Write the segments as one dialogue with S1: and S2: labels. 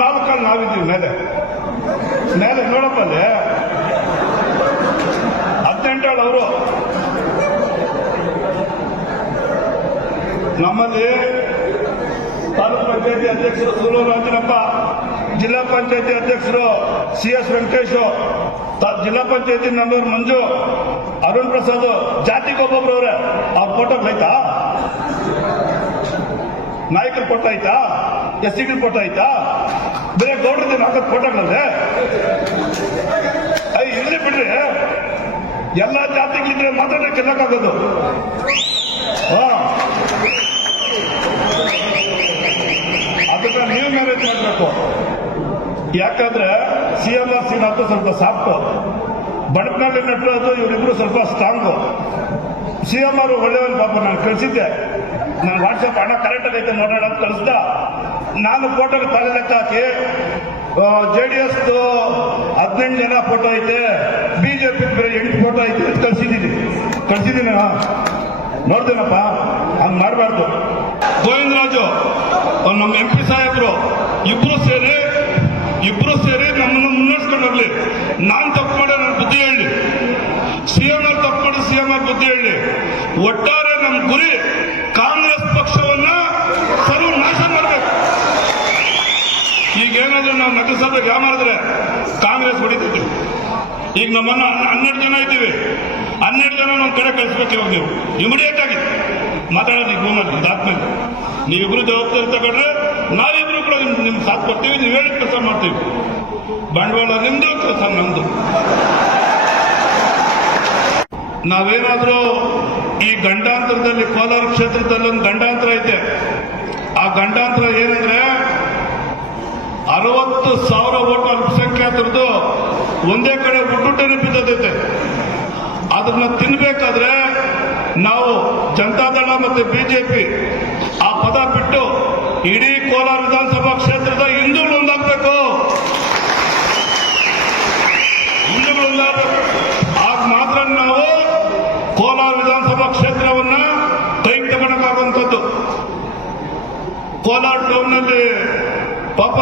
S1: ನಾಲ್ಕಲ್ಲಿ ನಾವಿದ್ದೀವಿ, ಮೇಲೆ. ಮೇಲೆ ನೋಡಪ್ಪಲ್ಲಿ ಹದಿನೆಂಟೇಳು ಅವರು. ನಮ್ಮಲ್ಲಿ ತಾಲೂಕ್ ಪಂಚಾಯತಿ ಅಧ್ಯಕ್ಷರು ಸೂಲೂರು ಅಂಜನಪ್ಪ ಜಿಲ್ಲಾ ಪಂಚಾಯತಿ ಅಧ್ಯಕ್ಷರು ಸಿ ಎಸ್ ವೆಂಕಟೇಶ್ ಜಿಲ್ಲಾ ಪಂಚಾಯತಿ ನಂಬರ್ ಮಂಜು, ಅರುಣ್ ಪ್ರಸಾದ್ ಜಾತಿಗೆ ಒಬ್ಬೊಬ್ರು ಅವ್ರೆ. ಅವ್ರ ಫೋಟೋ ಆಯ್ತಾ ನಾಯಕರು ಫೋಟೋ ಆಯ್ತಾ? ಎಸ್ ಸಿ ಫೋಟೋ ಆಯ್ತಾ? ಬೇರೆ ಗೌಡ್ರದ್ದು ನಾಲ್ಕು ಫೋಟೋಗಳಲ್ಲೇ ಅಯ್ಯ ಇಲ್ಲಿ ಬಿಡ್ರಿ. ಎಲ್ಲ ಜಾತಿಗಳಿದ್ರೆ ಮಾತ್ರ ಎಲ್ಲಕ್ಕಾಗೋದು ಹಾ. ಅದನ್ನ ನೀವು ಮ್ಯಾನೇಜ್ ಮಾಡಬೇಕು. ಯಾಕಂದ್ರೆ ಸಿ ಎಂ ಆರ್ ಶ್ರೀನಾಥ್ ಸ್ವಲ್ಪ ಸಾಫ್ಟು ಬಡಕ್ನಲ್ಲಿ ನಟರಾಜು ಇವರಿಬ್ರು ಸ್ವಲ್ಪ ಸ್ಟ್ರಾಂಗು ಸಿ ಎಂ ಆರ್ ಒಳ್ಳೆಯವನ್ ಪಾಪ, ನಾನು ಕಳಿಸಿದ್ದೆ. ನನ್ನ ವಾಟ್ಸಪ್ ಹಣ ಕರೆಕ್ಟ್ ಆಗೈತೆ, ನೋಡೋಣ ಅಂತ ಕಳಿಸ್ದ. ನಾನು ಫೋಟೋಗೆ ತಲೆ ಲೆಕ್ಕ ಹಾಕಿ ಜೆ ಡಿ ಎಸ್ ಹದಿನೆಂಟು ಜನ ಫೋಟೋ ಐತೆ ಬಿಜೆಪಿ ಎಂಟು ಫೋಟೋ ಐತೆ ಕಳಿಸಿದ್ದೀನಿ. ಕಳಿಸಿದ್ದೀನಿ ನೋಡ್ತೇನಪ್ಪ, ಹಂಗ್ ಮಾಡಬಾರ್ದು. ಗೋವಿಂದರಾಜು ನಮ್ಮ ಎಂ ಪಿ ಸಾಹೇಬ್ರು, ಇಬ್ರು ಸೇರಿ ಇಬ್ರು ಸೇರಿ ನಮ್ಮನ್ನು ಮುನ್ನಡೆಸ್ಕೊಂಡು ಹೋಗ್ಲಿ. ನಾನ್ ತಪ್ಪು ನನ್ನ ಬುದ್ಧಿ ಹೇಳಿ. ಸಿ ಎಂ ಆರ್ ತಪ್ಪು ಮಾಡಿ ಸಿ ಆರ್ ಬುದ್ಧಿ ಹೇಳಿ. ಒಟ್ಟಾರೆ ನಮ್ಮ ಗುರಿ ಕಾಂಗ್ರೆಸ್ ಪಕ್ಷವನ್ನ ಸರ್ವನಾಶ ಮಾಡಬೇಕು ಈಗ ನಗರಸಭೆಗೆ ಯಾಮಾರಿದ್ರೆ ಕಾಂಗ್ರೆಸ್ ಹೊಡಿತಿದ್ವಿ ಈಗ ನಮ್ಮನ್ನ ಹನ್ನೆರಡು ಜನ ಇದ್ದೀವಿ. ಹನ್ನೆರಡು ಜನ ನಮ್ಮ ಕಡೆ ಕಳಿಸ್ಬೇಕು ಇವಾಗ ನೀವು. ಇಮಿಡಿಯೇಟ್ ಆಗಿ. ಮಾತಾಡೋದು ರೂಮಲ್ಲಿ ಇದಾದ್ಮೇಲೆ ನೀವಿಬ್ರು ಜವಾಬ್ದಾರಿ ತಗೊಂಡ್ರೆ ನಾವಿಬ್ರು ಕೂಡ ನಿಮ್ ನಿಮ್ ಸಾಥ್ ಕೊಡ್ತೀವಿ, ನೀವು ಹೇಳಿದ ಕೆಲಸ ಮಾಡ್ತೀವಿ. ಬಂಡವಾಳ ನಿಮ್ದು ಕೆಲಸ ನಮ್ದು. ನಾವೇನಾದರೂ ಈ ಗಂಡಾಂತರದಲ್ಲಿ ಕೋಲಾರ ಕ್ಷೇತ್ರದಲ್ಲೊಂದು ಗಂಡಾಂತರ ಐತೆ. ಆ ಗಂಡಾಂತರ ಏನಂದ್ರೆ ಅರವತ್ತು ಸಾವಿರ ಓಟ್ ಅಲ್ಪಸಂಖ್ಯಾತರದ್ದು ಒಂದೇ ಕಡೆ ಹುಟ್ಟುಟ್ಟನೆ ಬಿದ್ದದೈತೆ ಅದನ್ನ ತಿನ್ಬೇಕಾದ್ರೆ ನಾವು ಜನತಾದಳ ಮತ್ತೆ ಬಿಜೆಪಿ ಆ ಪದ ಬಿಟ್ಟು ಇಡೀ ಕೋಲಾರ ವಿಧಾನಸಭಾ ಕ್ಷೇತ್ರದ ಹಿಂದೂ ಒಂದಾಗಬೇಕು. ಹಿಂದೂಗಳು ಒಂದಾಗಬೇಕು. ಆಗ ಮಾತ್ರ ನಾವು ಕೋಲಾರ ವಿಧಾನಸಭಾ ಕ್ಷೇತ್ರವನ್ನ ಕೈ ತಗೊಳಕಾಗುವಂಥದ್ದು ಕೋಲಾರ ಟೌನ್ನಲ್ಲಿ ಪಾಪ,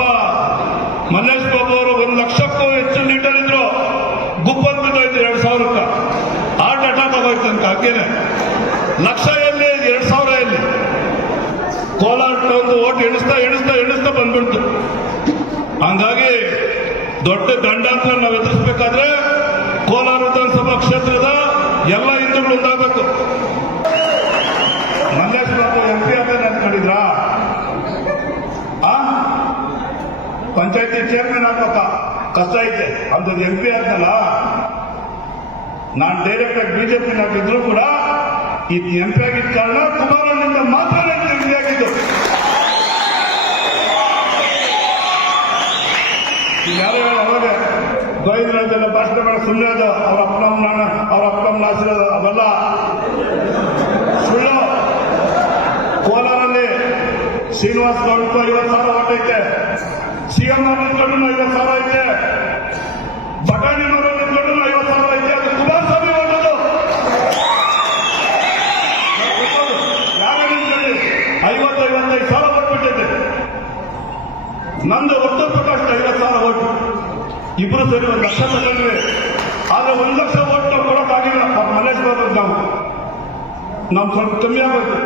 S1: ಮಲ್ಲೇಶ್ ಬಾಬು ಅವರು ಒಂದು ಲಕ್ಷಕ್ಕೂ ಹೆಚ್ಚು ಲೀಟರ್ ಇದ್ರು ಗುಪ್ಪಲ್ ಬಿದ್ದೋಯ್ತು ಎರಡ್ ಸಾವಿರಕ್ಕೆ. ಹಾರ್ಟ್ ಅಟ್ಯಾಕ್ ಆಗೋಯ್ತು ಅಂತ, ಹಾಗೇನೆ. ಲಕ್ಷ ಎಲ್ಲಿ, ಎರಡ್ ಸಾವಿರ ಎಲ್ಲಿ? ಕೋಲಾರ ಒಂದು ಓಟ್ ಎಣಿಸ್ತಾ ಎಣಿಸ್ತಾ ಎಣಿಸ್ತಾ ಬಂದ್ಬಿಡ್ತು. ಹಂಗಾಗಿ ದೊಡ್ಡ ದಂಡಾಂತರ ನಾವು ಎದುರಿಸ್ಬೇಕಾದ್ರೆ ಕೋಲಾರ ವಿಧಾನಸಭಾ ಕ್ಷೇತ್ರದ ಎಲ್ಲ ಹಿಂದೂಗಳು ಒಂದಾಗಬೇಕು ಮಲ್ಲೇಶ್ ಬಾಬು ಎಂ ಪಿ ಅಂತ ಅಂದ್ಕೊಂಡಿದ್ರಾ ಆ ಪಂಚಾಯತಿ ಚೇರ್ಮನ್ ಆಗ್ಬೇಕ ಕಷ್ಟ ಐತೆ. ಅಂಥದ್ದು ಎಂ ಪಿ ಆದ್ನಲ್ಲ ನಾನು ಡೈರೆಕ್ಟ್ ಆಗಿ ಬಿಜೆಪಿ ನಾಗಿದ್ರು ಕೂಡ ಈ ಎಂ ಪಿ ಆಗಿದ್ದ ಕಾರಣ ಕುಮಾರಣ್ಣಿಂದ ಮಾತ್ರ ಆಗಿದ್ದು. ಯಾರು ಅವಾಗ ಗೋವಿಂದರಾಜೆಲ್ಲ ಭಾಷಣ ಮಾಡ ಸುಳ್ಳು ಅದು ಅವ್ರ ಅವ್ರ ಅಪ್ಪನಮ್ಮನ ಆಶೀರ್ವಾದ ಅವೆಲ್ಲ ಸುಳ್ಳು. ಕೋಲಾರಲ್ಲಿ ಶ್ರೀನಿವಾಸ್ ಗೌಡ ಐವತ್ತು ಸಾವಿರ ಓಟ್ ಐತೆ. ಸಿಎಂ ನಿಂತ್ಕೊಂಡು ಐವತ್ತು ಸಾವಿರ ಐತೆ. ಬಟಾಣಿ ಐವತ್ತು ಸಾವಿರ ಐತೆ. ಅದು ಕುಮಾರಸ್ವಾಮಿ ಓಟದು ಯಾರ ನಿಂತ್ಕೊಳ್ಳಿ ಐವತ್ತು, ಐವತ್ತೈದು ಸಾವಿರ ಓಟ್ ಬಿಟ್ಟೈತೆ ನಂದು ಉತ್ತರ ಪ್ರಕಾಶ್ ಐವತ್ತು ಸಾವಿರ ಓಟು ಇಬ್ರು ಸರಿ ಒಂದು ಲಕ್ಷ ತಗೊಂಡ್ವಿ. ಆದ್ರೆ ಒಂದು ಲಕ್ಷ ಓಟ್ ನಾವು ಕೊಡೋಕ್ಕಾಗಿಲ್ಲ ಅವ್ರ ಮನೇಶ್ ಬರ್ಬೇಕು ನಾವು. ನಮ್ ಸ್ವಲ್ಪ ಕಮ್ಮಿ ಆಗಬೇಕು